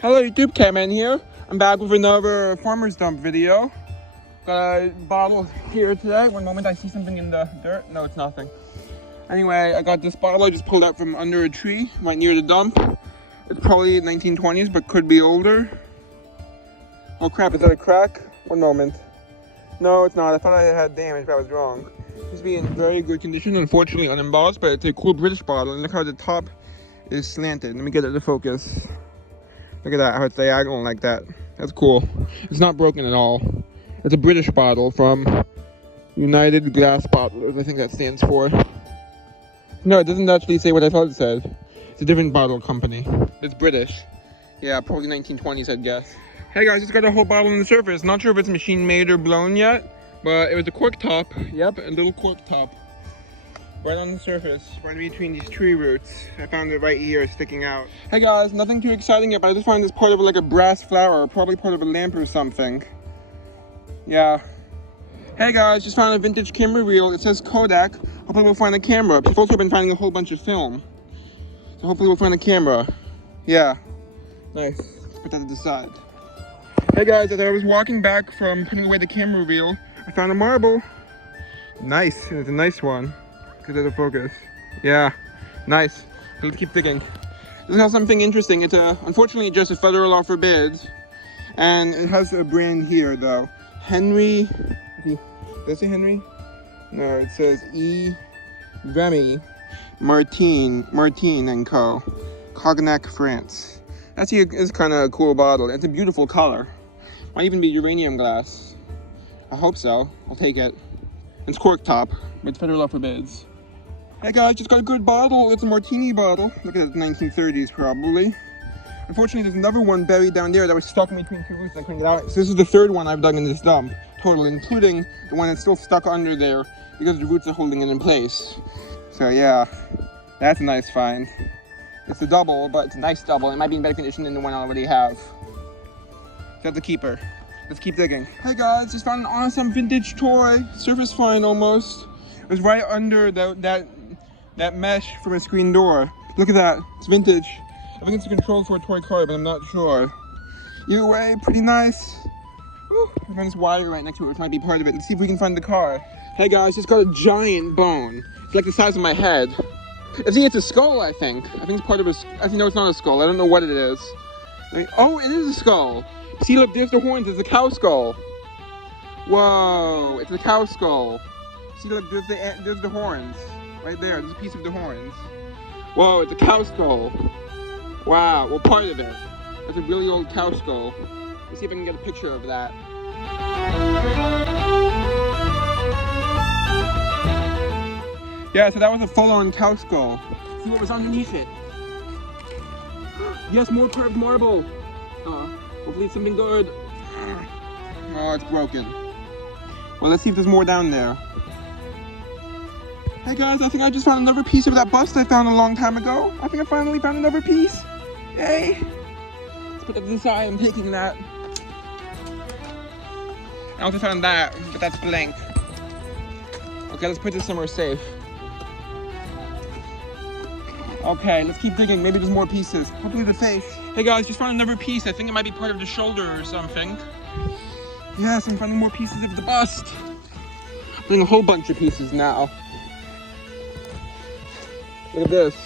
Hello YouTube, Cameron here. I'm back with another farmer's dump video. Got a bottle here today. One moment, I see something in the dirt. No, it's nothing. Anyway, I got this bottle I just pulled out from under a tree right near the dump. It's probably 1920s, but could be older. Oh crap, is that a crack? One moment. No, it's not. I thought I had damage, but I was wrong. It's in very good condition, unfortunately unembossed, but it's a cool British bottle. And look how the top is slanted. Let me get it to focus. Look at that, how it's diagonal like that. That's cool. It's not broken at all. It's a British bottle from United Glass Bottlers, I think that stands for. No, it doesn't actually say what I thought it said. It's a different bottle company. It's British. Yeah, probably 1920s, I'd guess. Hey guys, just got a whole bottle on the surface. Not sure if it's machine made or blown yet, but it was a cork top. Yep, a little cork top. Right on the surface, right in between these tree roots. I found it right here sticking out. Hey guys, nothing too exciting yet, but I just found this part of like a brass flower, probably part of a lamp or something. Yeah. Hey guys, just found a vintage camera reel. It says Kodak. Hopefully we'll find a camera. I've also been finding a whole bunch of film. So hopefully we'll find a camera. Yeah. Nice. Let's put that to the side. Hey guys, as I was walking back from putting away the camera reel, I found a marble. Nice. It's a nice one. Get it to focus. Yeah, nice. Let's keep digging. This has something interesting. It's unfortunately just a federal law forbids, and it has a brand here though. Henry. Does it say Henry? No, it says E. Remy Martin and Co. Cognac, France. That's is kind of a cool bottle. It's a beautiful color. Might even be uranium glass. I hope so. I'll take it. It's cork top, but it's federal law forbids. Hey guys, just got a good bottle. It's a martini bottle. Look at it, 1930s probably. Unfortunately, there's another one buried down there that was stuck in between two roots and I couldn't get out. So this is the third one I've dug in this dump, total, including the one that's still stuck under there because the roots are holding it in place. So yeah, that's a nice find. It's a double, but it's a nice double. It might be in better condition than the one I already have. That's a keeper. Let's keep digging. Hey guys, just found an awesome vintage toy. Surface fine almost. It was right under that mesh from a screen door. Look at that, it's vintage. I think it's a control for a toy car, but I'm not sure. Either way, pretty nice. Whew. I found this wire right next to it, which might be part of it. Let's see if we can find the car. Hey guys, just got a giant bone. It's like the size of my head. See, it's a skull, I think. I think it's part of a, actually no, it's not a skull. I don't know what it is. Oh, it is a skull. See, look, there's the horns, it's a cow skull. Whoa, it's a cow skull. See, look, there's the horns. Right there, there's a piece of the horns. Whoa, it's a cow skull. Wow, well, part of it. That's a really old cow skull. Let's see if I can get a picture of that. Yeah, so that was a full-on cow skull. See what was underneath it. Yes, more curved marble. Hopefully it's something good. Oh, it's broken. Well, let's see if there's more down there. Hey guys, I think I just found another piece of that bust I found a long time ago. I think I finally found another piece. Yay! Let's put that to the side. I'm taking that. I also found that, but that's blank. Okay, let's put this somewhere safe. Okay, let's keep digging. Maybe there's more pieces. Hopefully the face. Hey guys, just found another piece. I think it might be part of the shoulder or something. Yes, I'm finding more pieces of the bust. I'm finding a whole bunch of pieces now. Look at this.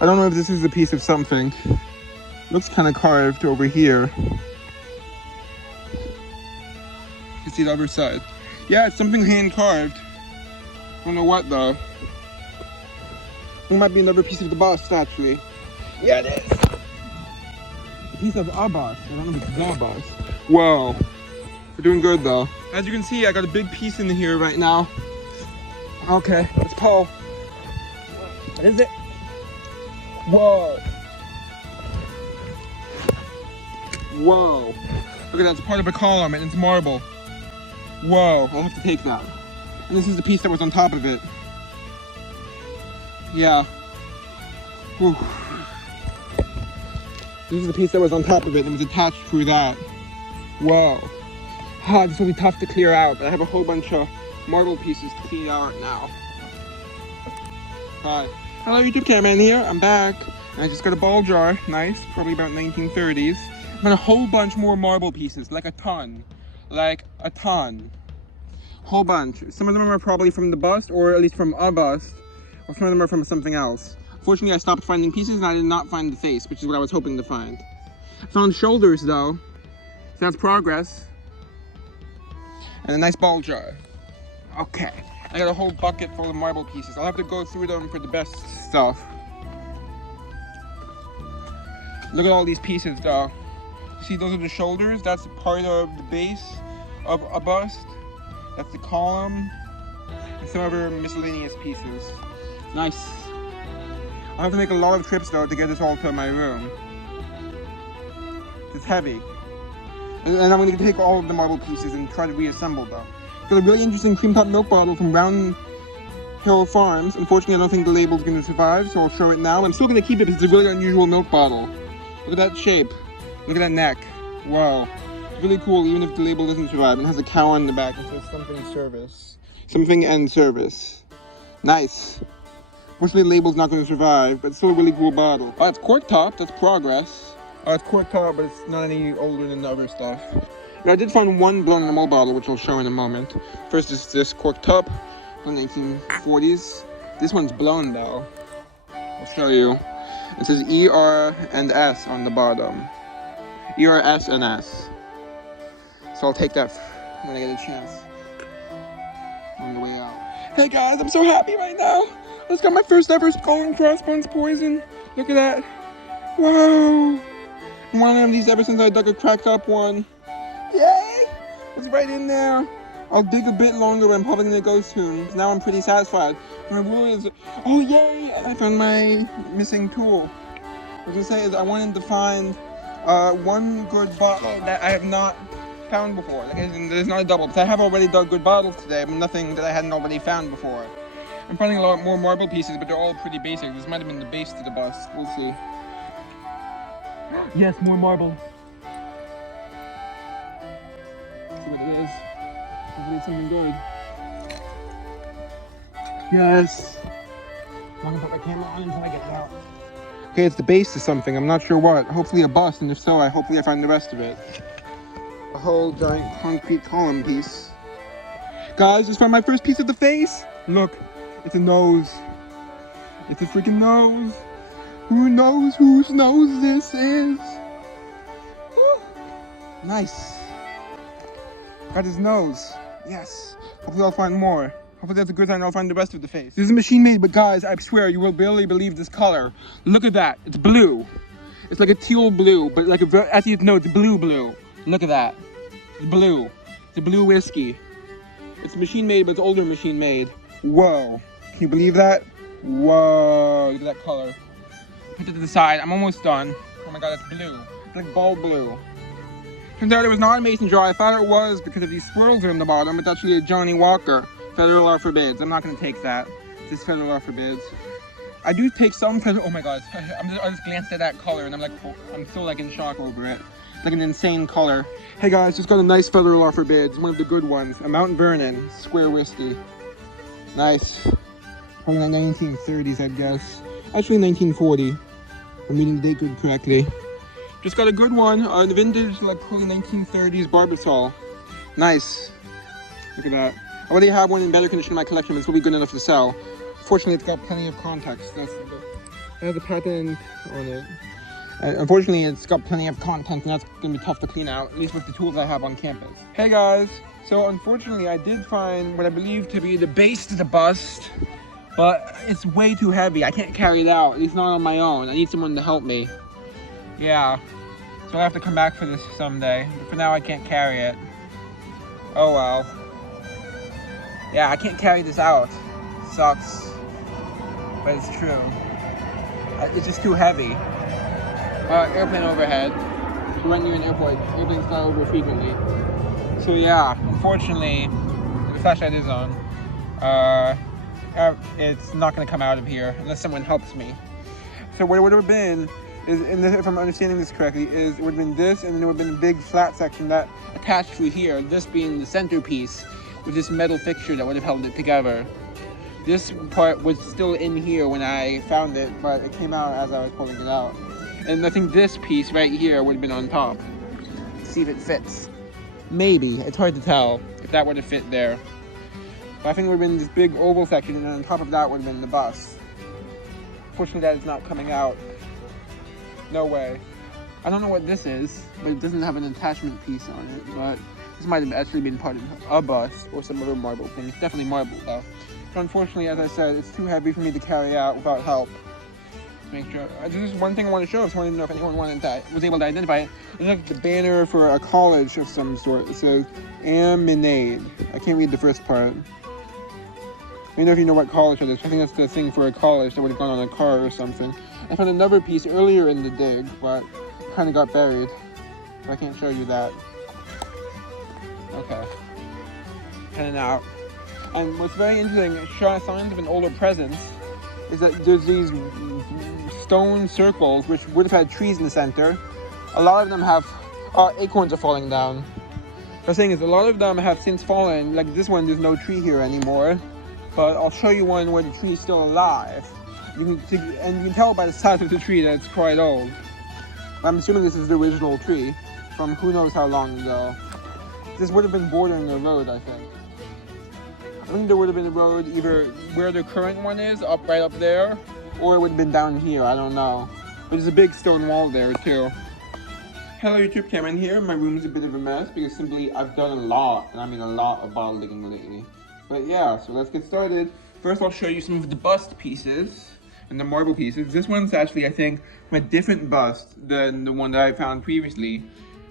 I don't know if this is a piece of something. Looks kind of carved over here. You can see the other side. Yeah, it's something hand carved. I don't know what though. It might be another piece of the bust actually. Yeah, it is. A piece of a bust. I don't know if it's the bust. Whoa. We're doing good though. As you can see, I got a big piece in here right now. Okay, let's pull. What is it? Whoa. Whoa. Look at that, it's part of a column and it's marble. Whoa, I'll have to take that. And this is the piece that was on top of it. Yeah. Whew. This is the piece that was on top of it and was attached through that. Whoa. This will be tough to clear out, but I have a whole bunch of marble pieces to clean out now. Hi. Hello YouTube, Cameron here. I'm back. And I just got a ball jar, nice, probably about 1930s. And a whole bunch more marble pieces, like a ton. Whole bunch. Some of them are probably from the bust, or at least from a bust, or some of them are from something else. Fortunately, I stopped finding pieces and I did not find the face, which is what I was hoping to find. I found shoulders though, so that's progress. And a nice ball jar. Okay, I got a whole bucket full of marble pieces. I'll have to go through them for the best stuff. Look at all these pieces though. See, those are the shoulders. That's part of the base of a bust. That's the column. And some other miscellaneous pieces. Nice. I'll have to make a lot of trips though to get this all to my room. It's heavy. And I'm going to take all of the marble pieces and try to reassemble them. Got a really interesting cream top milk bottle from Round Hill Farms. Unfortunately, I don't think the label's going to survive, so I'll show it now. I'm still going to keep it because it's a really unusual milk bottle. Look at that shape. Look at that neck. Wow. It's really cool even if the label doesn't survive. It has a cow on the back. It says something service. Something and service. Nice. Fortunately, the label's not going to survive, but it's still a really cool bottle. Oh, it's cork top. That's progress. Oh, it's cork top, but it's not any older than the other stuff. Now, I did find one blown in the mold bottle, which I'll show in a moment. First is this cork top from the 1940s. This one's blown though. I'll show you. It says ER and S on the bottom. ER, S, and S. So I'll take that when I get a chance. On the way out. Hey guys, I'm so happy right now. I just got my first ever skull and crossbones poison. Look at that. Whoa. I wanted these ever since I dug a cracked up one. Yay! It's right in there. I'll dig a bit longer, but I'm probably gonna go soon. Now I'm pretty satisfied. My rule is, oh yay! I found my missing tool. What I was gonna say is I wanted to find one good bottle that I have not found before. Like, there's not a double, but I have already dug good bottles today, but nothing that I hadn't already found before. I'm finding a lot more marble pieces, but they're all pretty basic. This might have been the base to the bust. We'll see. Yes, more marble. See what it is. Hopefully it's something good. Yes. I'm gonna put my camera on until I get it out. Okay, it's the base to something. I'm not sure what. Hopefully a bust, and if so, hopefully I find the rest of it. A whole giant concrete column piece. Guys, just found my first piece of the face. Look, it's a nose. It's a freaking nose. Who knows whose nose this is? Woo. Nice. Got his nose. Yes. Hopefully I'll find more. Hopefully that's a good sign. I'll find the rest of the face. This is machine made, but guys, I swear you will barely believe this color. Look at that. It's blue. It's like a teal blue, but like actually no, it's blue. Look at that. It's blue. It's a blue whiskey. It's machine made, but it's older machine made. Whoa. Can you believe that? Whoa. Look at that color. Put it to the side. I'm almost done. Oh my god, that's blue. It's like ball blue. Turns out it was not a mason jar. I thought it was because of these swirls on the bottom. It's actually a Johnny Walker. Federal law forbids. I'm not going to take that. This federal law forbids. I do take some federal. Oh my god. I just glanced at that color and I'm like, I'm still like in shock over it. Like an insane color. Hey guys, just got a nice federal law forbids. One of the good ones. A Mount Vernon square whiskey. Nice. From the 1930s, I'd guess. Actually 1940. I'm reading the date good correctly. Just got a good one. The vintage, like probably 1930s Barbasol. Nice. Look at that. I already have one in better condition in my collection, but this will be good enough to sell. Fortunately, it's got plenty of context. It has a patent on it. Unfortunately, it's got plenty of content, and that's going to be tough to clean out, at least with the tools I have on campus. Hey guys, so unfortunately, I did find what I believe to be the base to the bust, but it's way too heavy. I can't carry it out, at least not on my own. I need someone to help me. Yeah, so I'll have to come back for this someday. But for now, I can't carry it. Oh well. Yeah, I can't carry this out. Sucks. But it's true. It's just too heavy. Airplane overhead. We went near an airport. Airplanes fly over frequently. So yeah, unfortunately, the flashlight is on. It's not going to come out of here unless someone helps me. So what it would have been is, if I'm understanding this correctly, is it would have been this, and then it would have been a big flat section that attached to here. This being the centerpiece with this metal fixture that would have held it together. This part was still in here when I found it, but it came out as I was pulling it out. And I think this piece right here would have been on top. Let's see if it fits. Maybe. It's hard to tell if that would have fit there. But I think it would have been this big oval section, and then on top of that would have been the bus. Fortunately, that is not coming out. No way. I don't know what this is, but it doesn't have an attachment piece on it. But this might have actually been part of a bus or some other marble thing. It's definitely marble though. So unfortunately, as I said, it's too heavy for me to carry out without help. Make sure. This is one thing I want to show. I just wanted to know if anyone was able to identify it. It's like the banner for a college of some sort. It says Amanade. I can't read the first part. Let me know if you know what college it is. I think that's the thing for a college that would have gone on a car or something. I found another piece earlier in the dig, but it kind of got buried. So I can't show you that. Okay. Heading out. And what's very interesting, signs of an older presence, is that there's these stone circles which would have had trees in the center. A lot of them have acorns are falling down. What I'm saying is a lot of them have since fallen. Like this one, there's no tree here anymore. But I'll show you one where the tree is still alive. And you can tell by the size of the tree that it's quite old. I'm assuming this is the original tree from who knows how long ago. This would have been bordering the road, I think. I think there would have been a road either where the current one is, right up there, or it would have been down here, I don't know. But there's a big stone wall there too. Hello YouTube, Cameron here. My room's a bit of a mess because simply I've done a lot, and I mean a lot of bottle digging lately. But yeah, so let's get started. First I'll show you some of the bust pieces and the marble pieces. This one's actually, I think, from a different bust than the one that I found previously.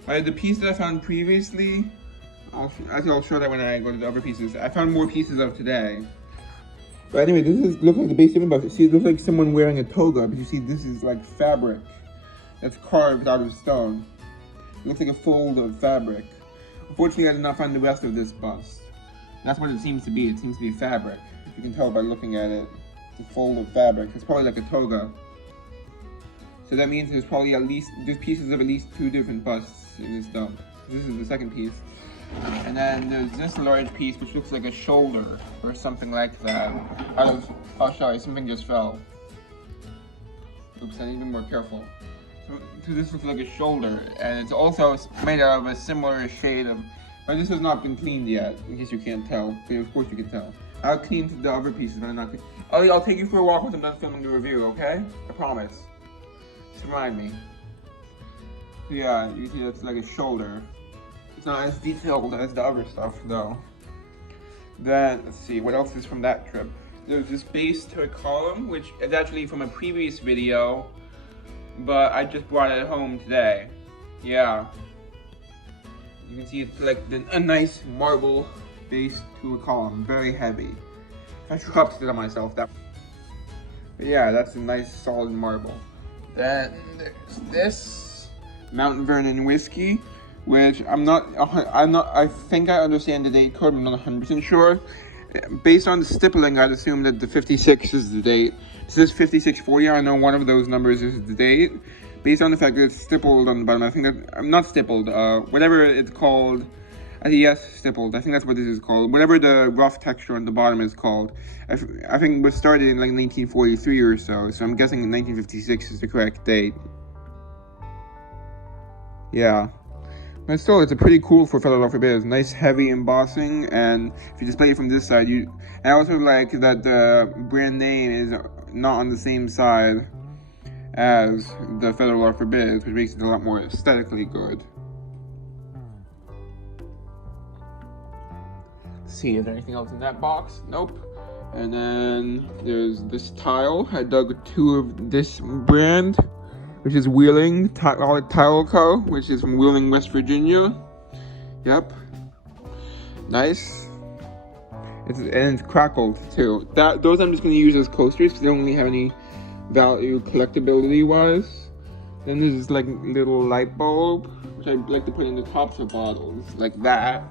The piece that I found previously, I'll show that when I go to the other pieces. I found more pieces of today. But anyway, looks like the base different bust. See, it looks like someone wearing a toga, but you see this is like fabric that's carved out of stone. It looks like a fold of fabric. Unfortunately, I did not find the rest of this bust. That's what it seems to be. It seems to be fabric. If you can tell by looking at it, it's a fold of fabric. It's probably like a toga. So that means there's probably there's pieces of at least 2 different busts in this dump. This is the second piece. And then there's this large piece which looks like a shoulder or something like that. I'll show you, something just fell. Oops, I need to be more careful. So this looks like a shoulder, and it's also made out of a similar shade of, but this has not been cleaned yet, in case you can't tell. But of course you can tell. I'll clean the other pieces, but I'm not clean. I'll take you for a walk once I'm done filming the review, okay? I promise. Just remind me. Yeah, you see that's like a shoulder. It's not as detailed as the other stuff, though. Then, let's see, what else is from that trip? There's this base to a column, which is actually from a previous video, but I just brought it home today. Yeah. You can see it's like a nice marble base to a column, very heavy. I dropped it on myself. But yeah, that's a nice solid marble. Then there's this Mount Vernon whiskey, which I think I understand the date code, but I'm not 100% sure. Based on the stippling, I'd assume that the 56 is the date. This is 5640, I know one of those numbers is the date. Based on the fact that it's stippled on the bottom, I think that, I'm not stippled, whatever it's called, yes, stippled, I think that's what this is called. Whatever the rough texture on the bottom is called. I think it was started in like 1943 or so I'm guessing 1956 is the correct date. Yeah. But still, it's a pretty cool for Philadelphia Bears. Nice heavy embossing, and if you display it from this side, I also like that the brand name is not on the same side as the Philadelphia Bears, which makes it a lot more aesthetically good. Let's see, is there anything else in that box? Nope. And then there's this tile. I dug 2 of this brand, which is Wheeling Tile Co., which is from Wheeling, West Virginia. Yep. Nice. And it's crackled too. Those I'm just going to use as coasters because they don't really have any value collectability wise. Then there's this like little light bulb, which I like to put in the tops of bottles, like that.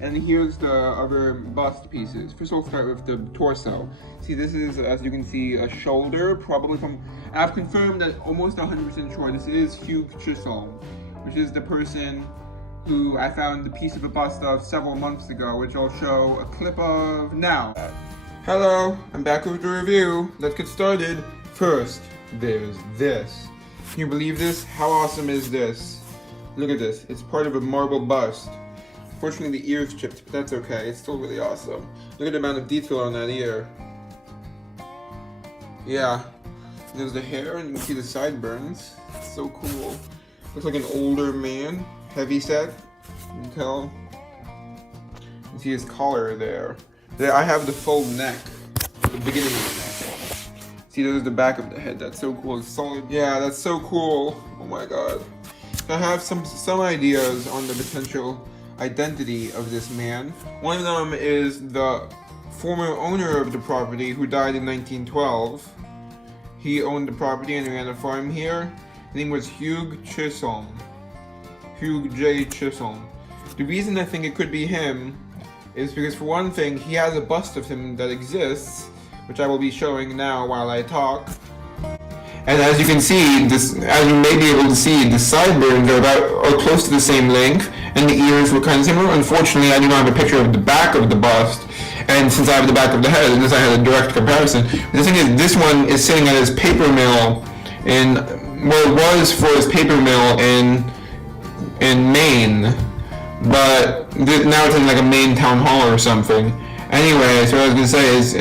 And here's the other bust pieces. First I'll start with the torso. See, this is, as you can see, a shoulder, probably from, I've confirmed that almost 100% sure this is Hugh Chisholm, which is the person who I found the piece of a bust of several months ago, which I'll show a clip of now. Hello, I'm back with the review. Let's get started. First, there's this. Can you believe this? How awesome is this? Look at this. It's part of a marble bust. Fortunately, the ear's chipped, but that's okay. It's still really awesome. Look at the amount of detail on that ear. Yeah. There's the hair, and you can see the sideburns. It's so cool. Looks like an older man. Heavy set. You can tell. You can see his collar there. There, I have the full neck, the beginning of the neck. See, there's the back of the head. That's so cool. It's solid. Yeah, that's so cool. Oh my god. I have some ideas on the potential identity of this man. One of them is the former owner of the property who died in 1912. He owned the property and ran a farm here. His name was Hugh Chisholm. Hugh J. Chisholm. The reason I think it could be him is because, for one thing, he has a bust of him that exists, which I will be showing now while I talk. And as you can see, as you may be able to see, the sideburns are close to the same length, and the ears were kind of similar. Unfortunately, I do not have a picture of the back of the bust, and since I have the back of the head, and this I had a direct comparison. The thing is, this one is sitting at his paper mill it was for his paper mill in Maine. But now it's in like a Maine town hall or something. Anyway, so what I was going to say is,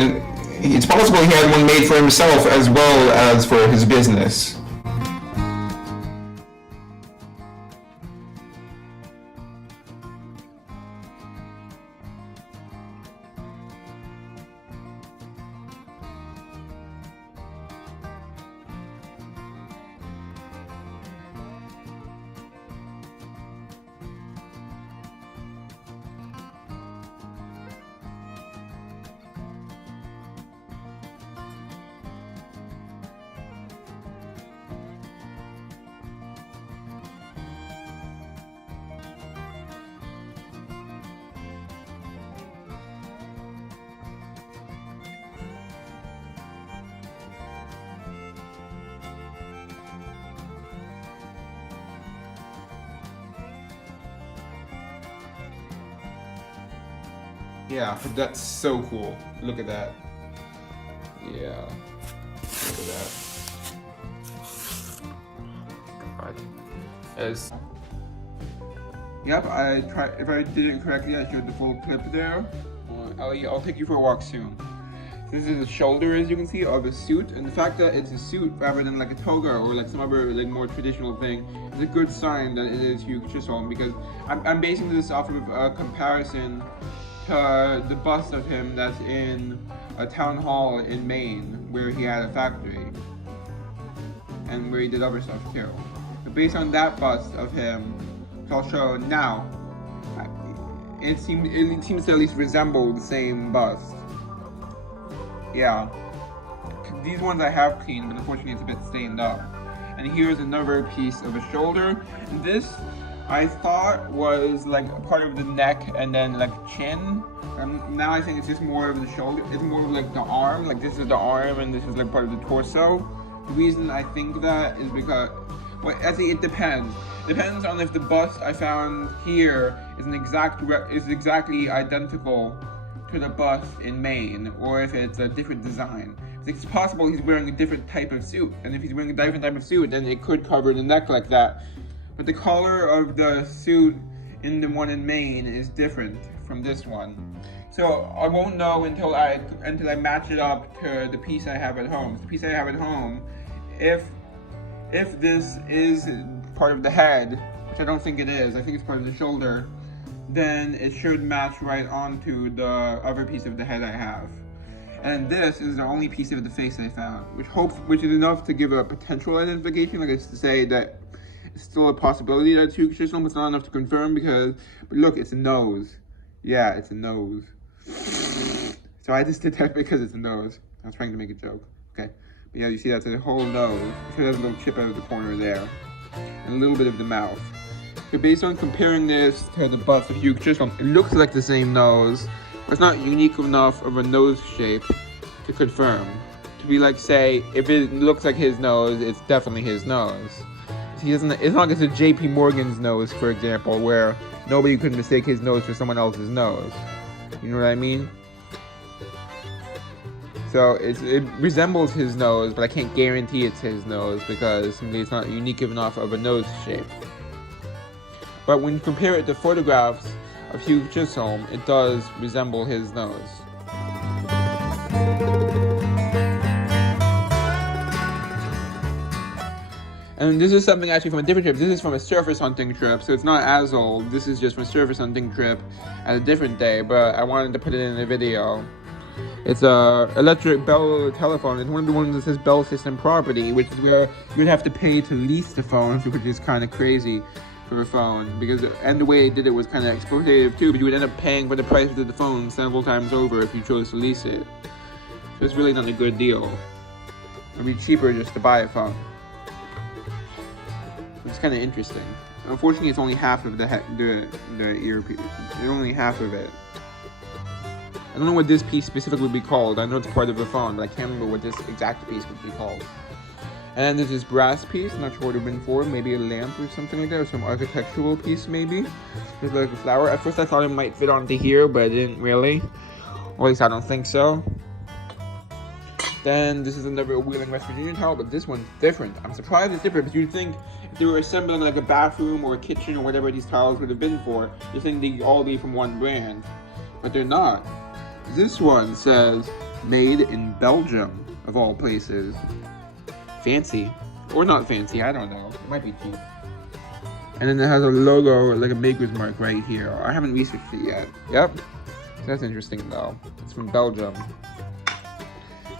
it's possible he had one made for himself as well as for his business. Yeah, that's so cool. Look at that. Yeah. Look at that. God. Yep, if I did it correctly, I showed the full clip there. I'll take you for a walk soon. This is the shoulder, as you can see, of a suit, and the fact that it's a suit rather than like a toga or like some other like more traditional thing is a good sign that it is Hugh Chisholm, because I'm basing this off of a comparison to the bust of him that's in a town hall in Maine where he had a factory and where he did other stuff too. But based on that bust of him, which I'll show now, it seems to at least resemble the same bust. Yeah, these ones I have cleaned, but unfortunately it's a bit stained up. And here's another piece of a shoulder. And this I thought was like a part of the neck and then like chin. Now I think it's just more of the shoulder. It's more of like the arm. Like this is the arm and this is like part of the torso. The reason I think that is because, well, actually it depends. Depends on if the bust I found here is exactly identical to the bust in Maine, or if it's a different design. It's possible he's wearing a different type of suit, and if he's wearing a different type of suit, then it could cover the neck like that. But the color of the suit in the one in Maine is different from this one. So I won't know until I match it up to the piece I have at home. The piece I have at home, if this is part of the head, which I don't think it is, I think it's part of the shoulder, then it should match right onto the other piece of the head I have. And this is the only piece of the face I found, which is enough to give a potential identification, like it's to say that it's still a possibility that it's Hugh Chisholm. It's not enough to confirm but look, it's a nose. Yeah, it's a nose. So I just did that because it's a nose. I was trying to make a joke. Okay. But yeah, you see that's a whole nose. It has a little chip out of the corner there. And a little bit of the mouth. So based on comparing this to the bust of Hugh Chisholm, it looks like the same nose, but it's not unique enough of a nose shape to confirm. To be like, say, if it looks like his nose, it's definitely his nose. It's not like it's a JP Morgan's nose, for example, where nobody could mistake his nose for someone else's nose. You know what I mean? So it resembles his nose, but I can't guarantee it's his nose because simply it's not unique enough of a nose shape. But when you compare it to photographs of Hugh Chisholm, it does resemble his nose. And this is something actually from a different trip. This is from a surface hunting trip, so it's not as old. This is just from a surface hunting trip at a different day, but I wanted to put it in a video. It's a electric Bell telephone. It's one of the ones that says Bell System Property, which is where you'd have to pay to lease the phone, which is kind of crazy for a phone. And the way it did it was kind of exploitative too, but you would end up paying for the price of the phone several times over if you chose to lease it. So it's really not a good deal. It'd be cheaper just to buy a phone. It's kind of interesting. Unfortunately, it's only half of the earpiece. It's only half of it. I don't know what this piece specifically would be called. I know it's part of the phone, but I can't remember what this exact piece would be called. And there's this brass piece. I'm not sure what it would have been for. Maybe a lamp or something like that, or some architectural piece maybe. There's like a flower. At first I thought it might fit onto here, but it didn't really. Or at least I don't think so. Then this is another Wheeling, West Virginia towel, but this one's different. I'm surprised it's different, because you'd think if they were assembling like a bathroom or a kitchen or whatever these towels would have been for, you'd think they'd all be from one brand. But they're not. This one says, made in Belgium, of all places. Fancy. Or not fancy, I don't know. It might be cheap. And then it has a logo, like a maker's mark right here. I haven't researched it yet. Yep. So that's interesting though. It's from Belgium.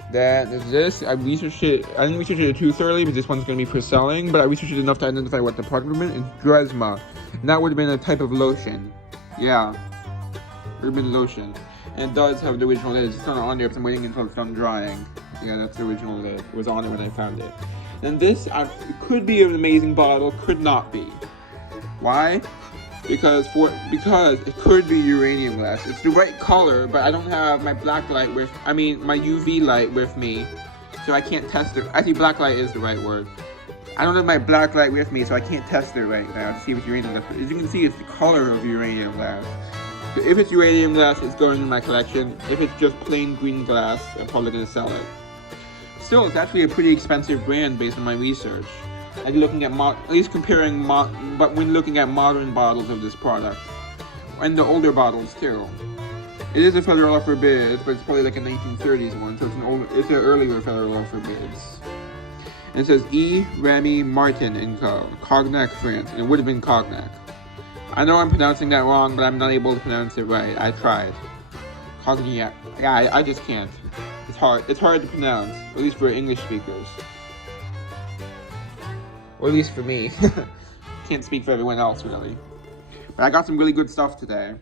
Then there's this. I researched it. I didn't research it too thoroughly, but this one's going to be for selling. But I researched it enough to identify what the product would have been. It's Dresma. And that would have been a type of lotion. Yeah. Would have been lotion. And it does have the original lid. It's not on there, but I'm waiting until it's done drying. Yeah, that's the original lid. It was on it when I found it. And this could be an amazing bottle, could not be. Why? Because it could be uranium glass. It's the right color, but I don't have my black light my UV light with me, so I can't test it. Actually, black light is the right word. I don't have my black light with me, so I can't test it right now to see if it's uranium glass. But as you can see, it's the color of uranium glass. So if it's uranium glass, it's going in my collection. If it's just plain green glass, I'm probably going to sell it. Still, it's actually a pretty expensive brand based on my research. Like looking at at least comparing but when looking at modern bottles of this product, and the older bottles too. It is a Federal Offer Bids, but it's probably like a 1930s one, so it's an earlier Federal Offer Bids. And it says E. Remy Martin & Co. Cognac, France, and it would have been Cognac. I know I'm pronouncing that wrong, but I'm not able to pronounce it right. I tried. Cognac. Yeah, I just can't. It's hard. It's hard to pronounce, at least for English speakers. Or at least for me. Can't speak for everyone else, really. But I got some really good stuff today.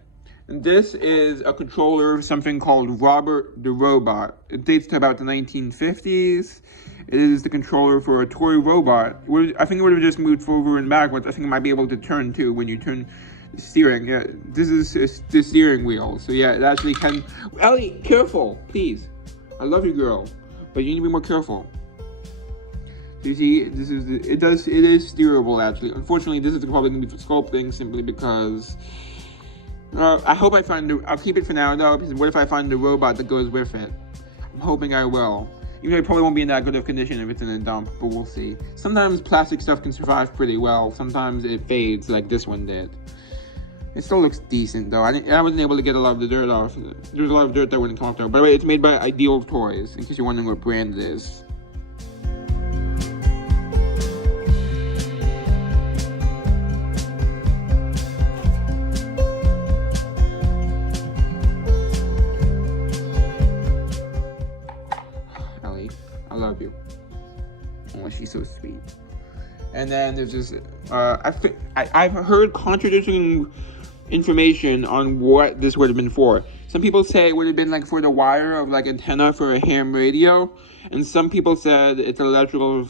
And this is a controller of something called Robert the Robot. It dates to about the 1950s. It is the controller for a toy robot. I think it would have just moved forward and backwards. I think it might be able to turn too when you turn the steering. Yeah, this is the steering wheel. So yeah, it actually can... Ellie, careful, please. I love you, girl. But you need to be more careful. You see, it is steerable actually. Unfortunately, this is probably going to be for sculpting simply because I hope I find I'll keep it for now though, because what if I find the robot that goes with it? I'm hoping I will. Even though it probably won't be in that good of condition if it's in a dump, but we'll see. Sometimes plastic stuff can survive pretty well. Sometimes it fades like this one did. It still looks decent though. I wasn't able to get a lot of the dirt off. There's a lot of dirt that wouldn't come off there. By the way, it's made by Ideal Toys, in case you're wondering what brand it is. I love you. Oh, she's so sweet. And then there's this, I've heard contradicting information on what this would have been for. Some people say it would have been like for the wire of like antenna for a ham radio, and some people said it's electrical,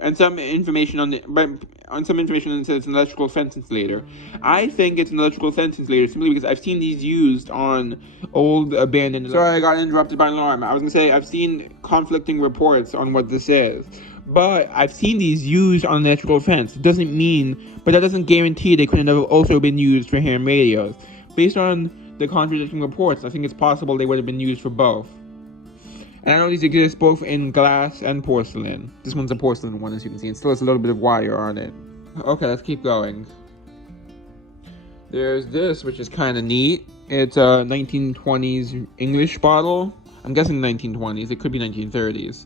and some information it says it's an electrical fence insulator. I think it's an electrical fence insulator simply because I've seen these used on old abandoned... Sorry, I got interrupted by an alarm. I was gonna say I've seen conflicting reports on what this is, but I've seen these used on an electrical fence. It doesn't mean, but that doesn't guarantee they couldn't have also been used for ham radios. Based on the contradicting reports, I think it's possible they would have been used for both. And I know these exist both in glass and porcelain. This one's a porcelain one, as you can see. It still has a little bit of wire on it. Okay, let's keep going. There's this, which is kind of neat. It's a 1920s English bottle. I'm guessing 1920s. It could be 1930s.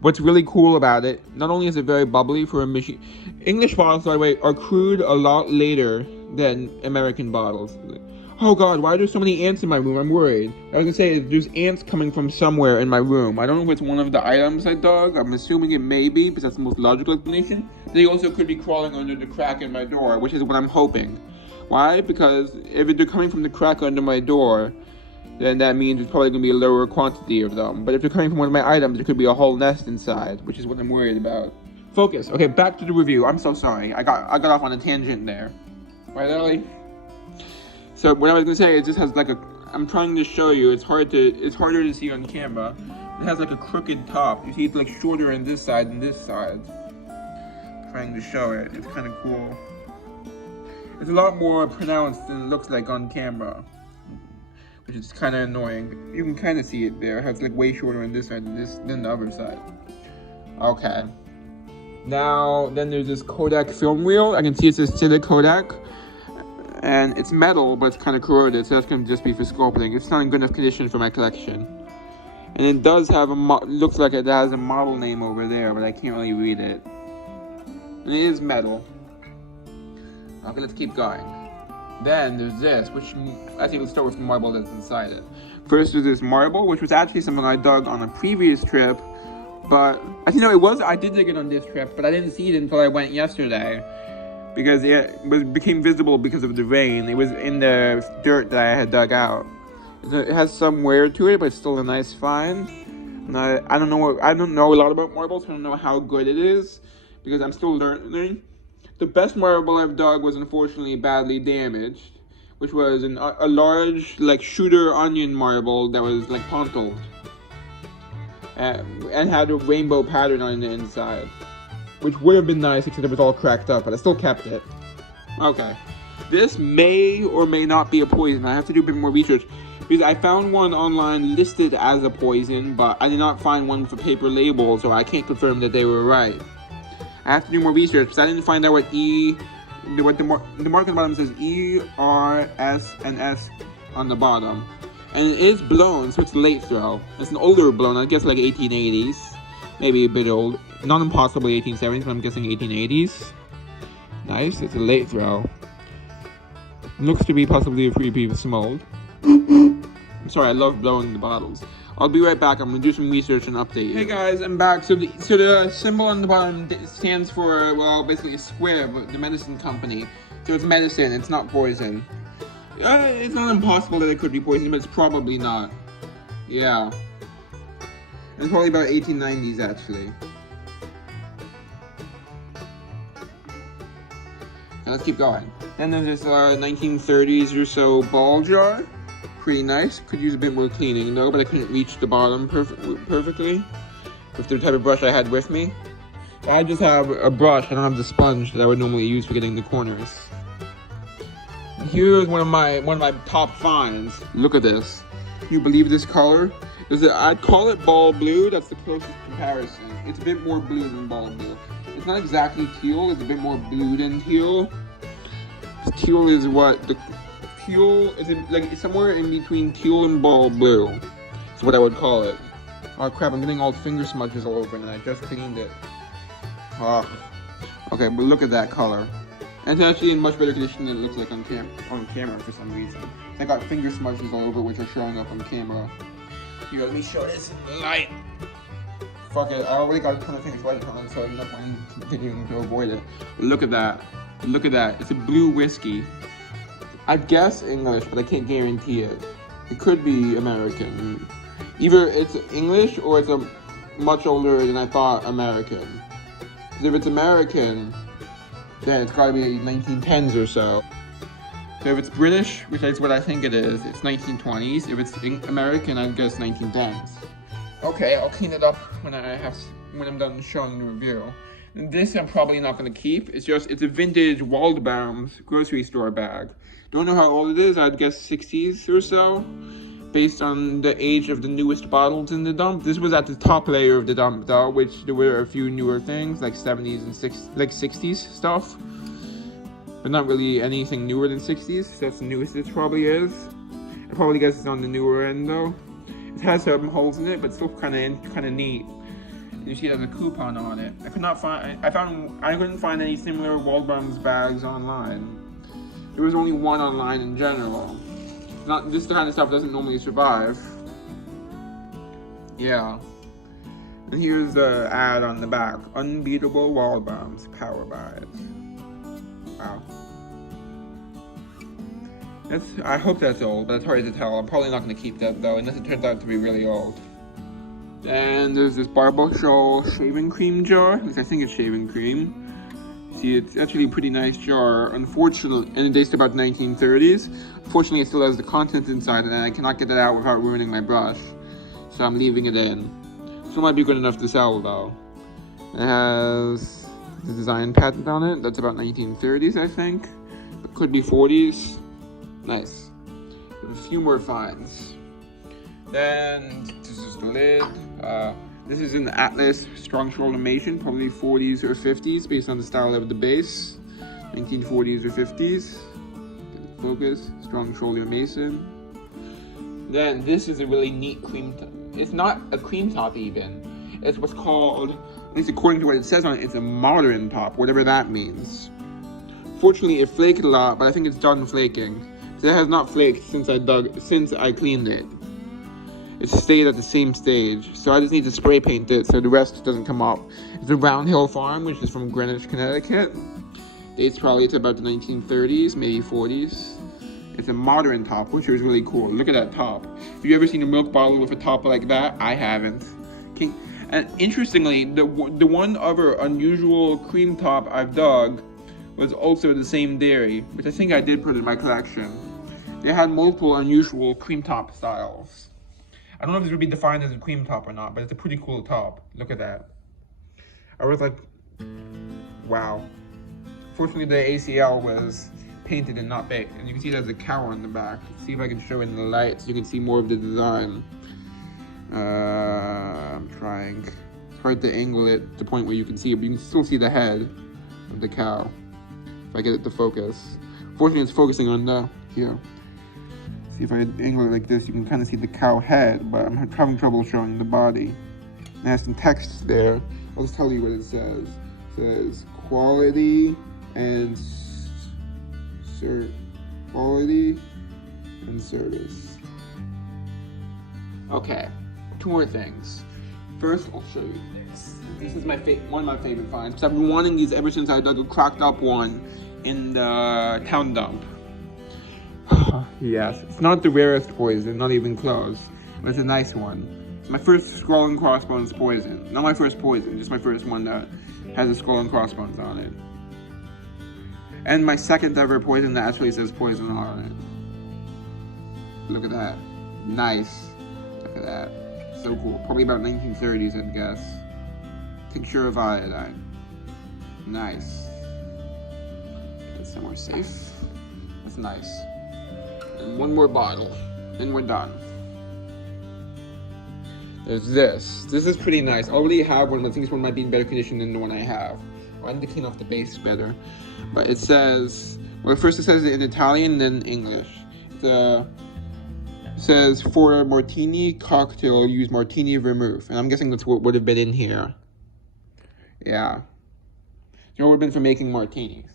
What's really cool about it, not only is it very bubbly for a machine... English bottles, by the way, are crewed a lot later than American bottles. Oh god, why are there so many ants in my room? I'm worried. I was gonna say, there's ants coming from somewhere in my room. I don't know if it's one of the items I dug. I'm assuming it may be, because that's the most logical explanation. They also could be crawling under the crack in my door, which is what I'm hoping. Why? Because if they're coming from the crack under my door, then that means there's probably going to be a lower quantity of them. But if they're coming from one of my items, there could be a whole nest inside, which is what I'm worried about. Focus. Okay, back to the review. I'm so sorry. I got off on a tangent there. Right, Ellie? So what I was going to say, it just has like a... I'm trying to show you. It's harder to see on camera. It has like a crooked top. You see it's like shorter on this side than this side. I'm trying to show it. It's kind of cool. It's a lot more pronounced than it looks like on camera, which is kind of annoying. You can kind of see it there. It's like way shorter on this side than the other side. Okay. Now, then there's this Kodak film reel. I can see it says Civic Kodak. And it's metal, but it's kind of corroded, so that's going to just be for sculpting. It's not in good enough condition for my collection. And it does have looks like it has a model name over there, but I can't really read it. And it is metal. Okay, let's keep going. Then there's this, which I think we'll start with the marble that's inside it. First there's this marble, which was actually something I dug on a previous trip, but I did dig it on this trip, but I didn't see it until I went yesterday, because it became visible because of the rain. It was in the dirt that I had dug out. It has some wear to it, but it's still a nice find. And I don't know a lot about marbles. I don't know how good it is, because I'm still learning. The best marble I've dug was unfortunately badly damaged, which was a large, like, shooter onion marble that was, like, pontoed. And had a rainbow pattern on the inside, which would have been nice, except it was all cracked up, but I still kept it. Okay. This may or may not be a poison. I have to do a bit more research, because I found one online listed as a poison, but I did not find one with a paper label, so I can't confirm that they were right. I have to do more research, because I didn't find out what the mark on the bottom says E, R, S, and S on the bottom. And it is blown, so it's late throw. It's an older blown, I guess like 1880s. Maybe a bit old. Not impossibly 1870s, but I'm guessing 1880s. Nice, it's a late throw. Looks to be possibly a 3-piece mold. I'm sorry, I love blowing the bottles. I'll be right back. I'm gonna do some research and update you. Hey guys, I'm back. So the symbol on the bottom stands for, well, basically a square, but the medicine company. So it's medicine, it's not poison. It's not impossible that it could be poison, but it's probably not. Yeah. It's probably about 1890s, actually. Now let's keep going. Then there's this 1930s or so ball jar. Pretty nice. Could use a bit more cleaning though, but I couldn't reach the bottom perfectly with the type of brush I had with me. I just have a brush. I don't have the sponge that I would normally use for getting the corners. Here's one of my top finds. Look at this. Can you believe this color? I'd call it ball blue. That's the closest comparison. It's a bit more blue than ball blue. It's not exactly teal. It's a bit more blue than teal. Teal is what the teal is like somewhere in between teal and ball blue. That's what I would call it. Oh crap! I'm getting all finger smudges all over, and I just cleaned it. Oh. Okay, but look at that color. And it's actually in much better condition than it looks like on camera for some reason. I got finger smudges all over, which are showing up on camera. Here, let me show this in the light. Fuck it, I already got a ton of things right on, so I'm not going to continue to avoid it. Look at that. Look at that. It's a blue whiskey. I'd guess English, but I can't guarantee it. It could be American. Either it's English or it's a much older than I thought American. Because if it's American, then it's gotta be 1910s or so. So if it's British, which is what I think it is, it's 1920s. If it's American, I'd guess 1910s. Okay, I'll clean it up when I'm done showing the review. And this I'm probably not gonna keep. It's a vintage Waldbaum's grocery store bag. Don't know how old it is. I'd guess 60s or so. based on the age of the newest bottles in the dump. This was at the top layer of the dump though, which there were a few newer things like 70s and 60s stuff, but not really anything newer than 60s. So that's the newest it probably is. I probably guess it's on the newer end though. It has some holes in it, but still kind of neat. And you see it has a coupon on it. I couldn't find any similar Waldbaum's bags online. There was only one online in general. This kind of stuff doesn't normally survive. Yeah. And here's the ad on the back. Unbeatable Waldbaum's Power Buys. Wow. I hope that's old, but it's hard to tell. I'm probably not going to keep that though, unless it turns out to be really old. And there's this Barbell Shoal shaving cream jar. At least I think it's shaving cream. See, it's actually a pretty nice jar. Unfortunately, and it dates to about 1930s. Unfortunately, it still has the content inside, and I cannot get it out without ruining my brush. So I'm leaving it in. Still might be good enough to sell though. It has the design patent on it. That's about 1930s, I think. It could be 40s. Nice. There's a few more finds. Then this is the lid. This is an Atlas strong shoulder mason, probably 40s or 50s, based on the style of the base. 1940s or 50s. Focus, strong shoulder mason. Then this is a really neat cream top. It's not a cream top even. It's what's called, at least according to what it says on it, it's a modern top, whatever that means. Fortunately, it flaked a lot, but I think it's done flaking. So it has not flaked since I cleaned it. It stayed at the same stage, so I just need to spray paint it so the rest doesn't come up. It's a Round Hill Farm, which is from Greenwich, Connecticut. Dates probably to about the 1930s, maybe 40s. It's a modern top, which is really cool. Look at that top. Have you ever seen a milk bottle with a top like that? I haven't. And interestingly, the one other unusual cream top I've dug was also the same dairy, which I think I did put in my collection. They had multiple unusual cream top styles. I don't know if this would be defined as a cream top or not, but it's a pretty cool top. Look at that. I was like, wow. Fortunately, the ACL was painted and not baked. And you can see there's a cow on the back. Let's see if I can show it in the light so you can see more of the design. I'm trying. It's hard to angle it to the point where you can see it, but you can still see the head of the cow. If I get it to focus. Fortunately, it's focusing on the, here. See if I angle it like this, you can kind of see the cow head, but I'm having trouble showing the body. It has some text there. I'll just tell you what it says. It says quality and service. Okay, two more things. First, I'll show you this. This is one of my favorite finds, because I've been wanting these ever since I dug a cracked up one in the town dump. Yes, it's not the rarest poison, not even close, but it's a nice one. It's my first skull and crossbones poison. Not my first poison, just my first one that has a skull and crossbones on it. And my second ever poison that actually says poison on it. Look at that. Nice. Look at that. So cool. Probably about 1930s, I'd guess. Tincture of iodine. Nice. That's somewhere safe. That's nice. And one more bottle, then we're done. There's this. This is pretty nice. I already have one, but I think this one might be in better condition than the one I have. I need to clean off the base better. But it says, well, first it says it in Italian, then English. It says, for a martini cocktail, use martini vermouth. And I'm guessing that's what would have been in here. Yeah. So it would have been for making martinis.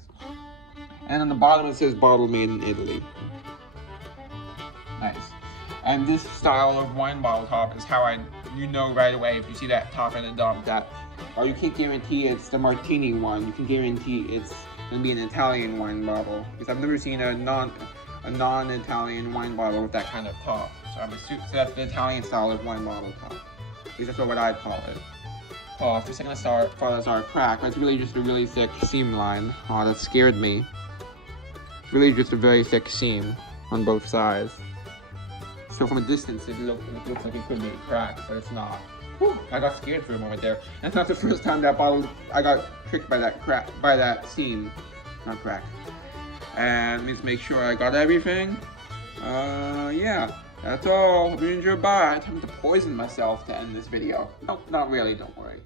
And on the bottom it says bottle made in Italy. Nice. And this style of wine bottle top is how you know right away if you see that top in the dump that, or you can't guarantee it's the martini one. You can guarantee it's gonna be an Italian wine bottle, because I've never seen a non-Italian wine bottle with that kind of top. So that's the Italian style of wine bottle top. At least that's what I call it. Oh, for a second I thought I saw a crack, but it's really just a really thick seam line. Oh, that scared me. It's really just a very thick seam on both sides. So from a distance, it looks like it could be a crack, but it's not. Whew, I got scared for a moment there. That's not the first time that bottle I got tricked by that seam, not crack. And let me just make sure I got everything. Yeah. That's all. Hope you enjoyed. Bye. Time to poison myself to end this video. Nope, not really. Don't worry.